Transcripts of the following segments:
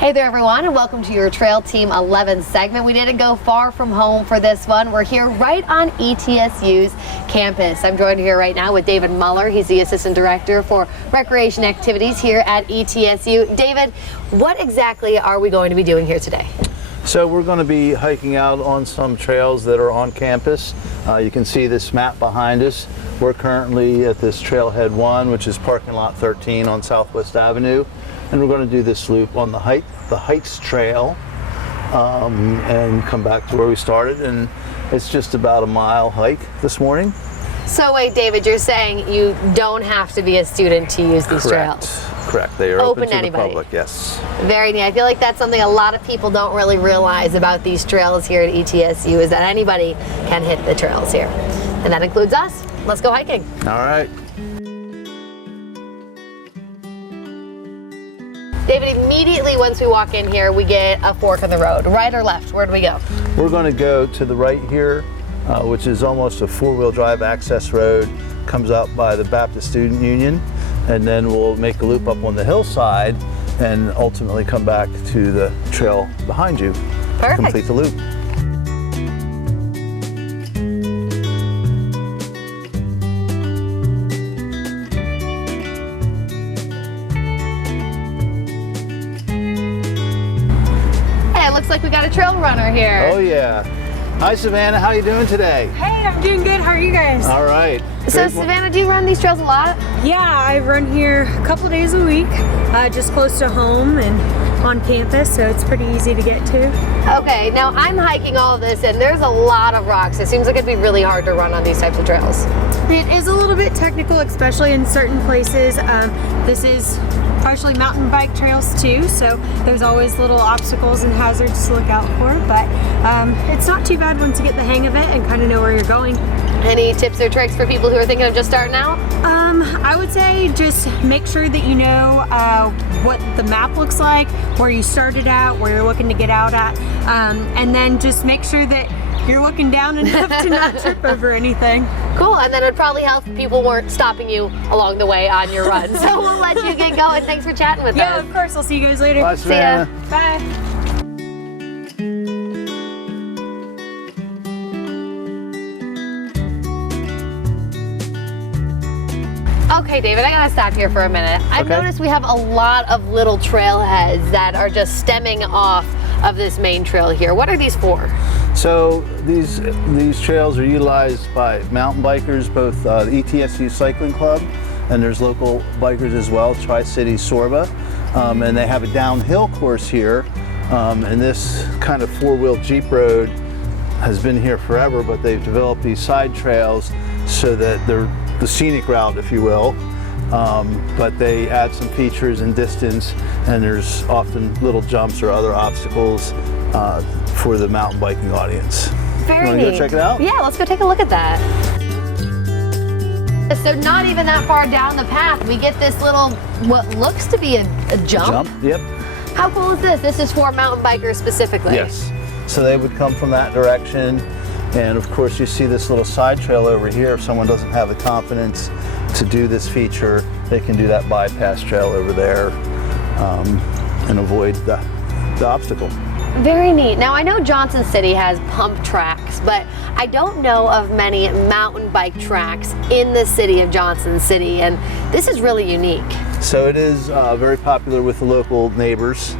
Hey there everyone, and welcome to your Trail Team 11 segment. We didn't go far from home for this one. We're here right on ETSU's campus. I'm joined here right now with David Muller. He's the Assistant Director for Recreation Activities here at ETSU. David, what exactly are we going to be doing here today? So we're going to be hiking out on some trails that are on campus. You can see this map behind us. We're currently at this Trailhead 1, which is parking lot 13 on Southwest Avenue. And we're going to do this loop on the Heights Trail and come back to where we started. And it's just about a mile hike this morning. So wait, David, you're saying you don't have to be a student to use these trails? Correct. They are open to anybody. The public, yes. Very neat. I feel like that's something a lot of people don't really realize about these trails here at ETSU, is that anybody can hit the trails here. And that includes us. Let's go hiking. All right. David, immediately once we walk in here, we get a fork in the road. Right or left? Where do we go? We're going to go to the right here, which is almost a four-wheel drive access road. Comes out by the Baptist Student Union, and then we'll make a loop up on the hillside and ultimately come back to the trail behind you. Perfect. Complete the loop. Looks like we got a trail runner here. Oh yeah. Hi Savannah, how you doing today? Hey, I'm doing good. How are you guys? All right. So Savannah, do you run these trails a lot? Yeah, I run here a couple days a week, just close to home and on campus, so it's pretty easy to get to. Okay, now I'm hiking all of this and there's a lot of rocks. It seems like it'd be really hard to run on these types of trails. It is a little bit technical, especially in certain places. This is partially mountain bike trails too, so there's always little obstacles and hazards to look out for, but it's not too bad once you get the hang of it and kind of know where you're going. Any tips or tricks for people who are thinking of just starting out? I would say just make sure that you know what the map looks like, where you started at, where you're looking to get out at, and then just make sure that you're looking down enough to not trip over anything. Cool, and then it'd probably help if people weren't stopping you along the way on your run. So we'll let you get going. Thanks for chatting with us. Yeah, of course. I'll see you guys later. Bye, Savannah. See ya. Bye. Okay, David, I gotta stop here for a minute. I've noticed we have a lot of little trailheads that are just stemming off of this main trail here. What are these for? So these trails are utilized by mountain bikers, both the ETSU Cycling Club, and there's local bikers as well, Tri-City Sorba, and they have a downhill course here, and this kind of four-wheel Jeep road has been here forever, but they've developed these side trails so that they're the scenic route, if you will, but they add some features and distance, and there's often little jumps or other obstacles for the mountain biking audience. Very neat. Go check it out? Yeah, let's go take a look at that. So not even that far down the path, we get this little, what looks to be a jump. Yep. How cool is this? This is for mountain bikers specifically. Yes. So they would come from that direction. And of course you see this little side trail over here. If someone doesn't have the confidence to do this feature, they can do that bypass trail over there and avoid the obstacle. Very neat. Now I know Johnson City has pump tracks, but I don't know of many mountain bike tracks in the city of Johnson City, and this is really unique. So it is very popular with the local neighbors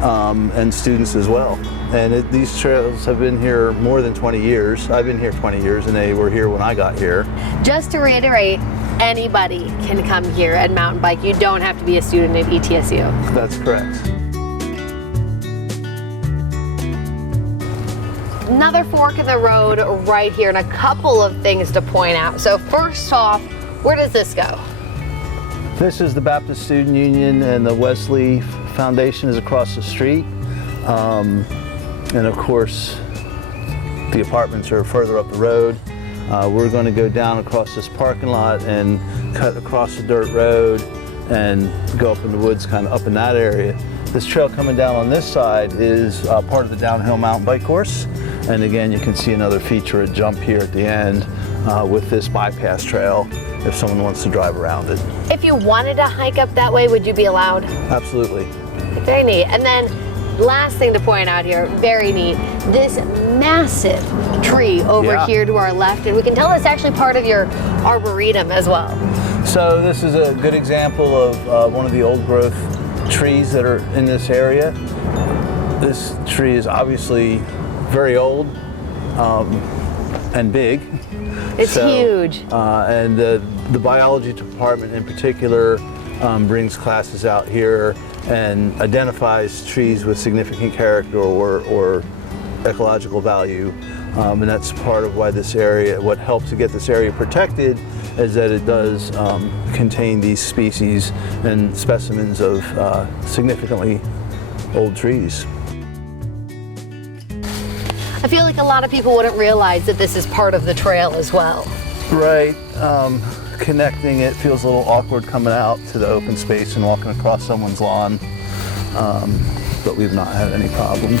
and students as well. And these trails have been here more than 20 years. I've been here 20 years and they were here when I got here. Just to reiterate, anybody can come here and mountain bike. You don't have to be a student at ETSU. That's correct. Another fork in the road right here, and a couple of things to point out. So first off, where does this go? This is the Baptist Student Union, and the Wesley Foundation is across the street. And of course, the apartments are further up the road. We're going to go down across this parking lot and cut across the dirt road and go up in the woods, kind of up in that area. This trail coming down on this side is part of the downhill mountain bike course. And again, you can see another feature, a jump here at the end with this bypass trail if someone wants to drive around it. If you wanted to hike up that way, would you be allowed? Absolutely. Very neat. And then last thing to point out here, very neat, this massive tree over here to our left, and we can tell it's actually part of your arboretum as well. So this is a good example of one of the old growth trees that are in this area. This tree is obviously very old and big. It's huge. And the biology department in particular brings classes out here and identifies trees with significant character or ecological value. And that's part of why this area, what helps to get this area protected is that it does contain these species and specimens of significantly old trees. I feel like a lot of people wouldn't realize that this is part of the trail as well. Right. Connecting it feels a little awkward coming out to the open space and walking across someone's lawn, but we've not had any problems.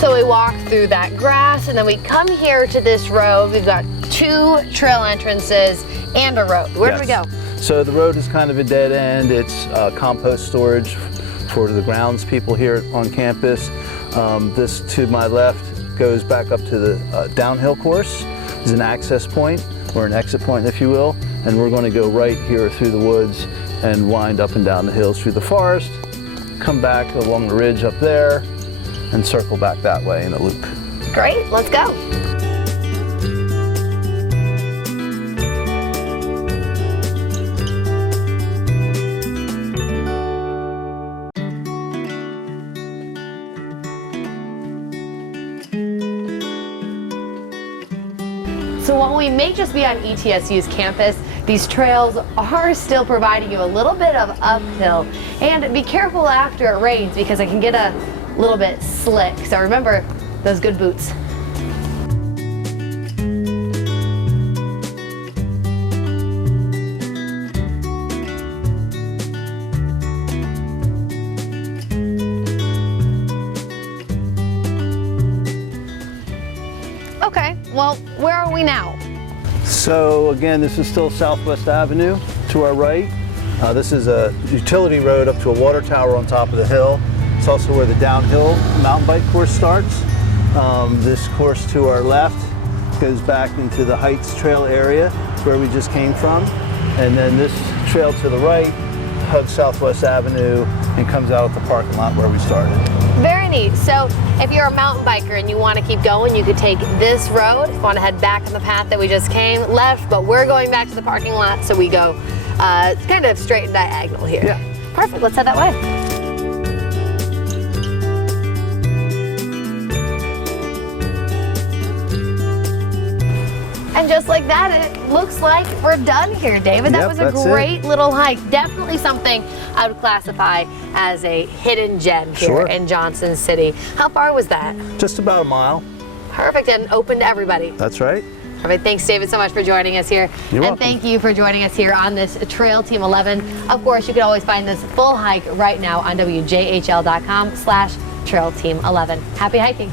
So we walk through that grass and then we come here to this road. We've got 2 trail entrances and a road. Where do we go? So the road is kind of a dead end. It's compost storage for the grounds people here on campus. This to my left goes back up to the downhill course. It's an access point or an exit point, if you will. And we're going to go right here through the woods and wind up and down the hills through the forest, come back along the ridge up there, and circle back that way in a loop. Great, let's go. So while we may just be on ETSU's campus, these trails are still providing you a little bit of uphill. And be careful after it rains because it can get a little bit slick. So remember those good boots. Okay, well, where are we now? So again, this is still Southwest Avenue to our right. This is a utility road up to a water tower on top of the hill. It's also where the downhill mountain bike course starts. This course to our left goes back into the Heights Trail area where we just came from. And then this trail to the right hugs Southwest Avenue and comes out at the parking lot where we started. Very neat. So if you're a mountain biker and you want to keep going, you could take this road. If you want to head back on the path that we just came, left, but we're going back to the parking lot, so we go kind of straight and diagonal here. Yeah. Perfect, let's head that way. And just like that, it looks like we're done here, David. That was a great little hike. Definitely something I would classify as a hidden gem here in Johnson City. How far was that? Just about a mile. Perfect, and open to everybody. That's right. Perfect. Thanks, David, so much for joining us here. You're welcome. Thank you for joining us here on this Trail Team 11. Of course, you can always find this full hike right now on WJHL.com/Trail Team 11. Happy hiking.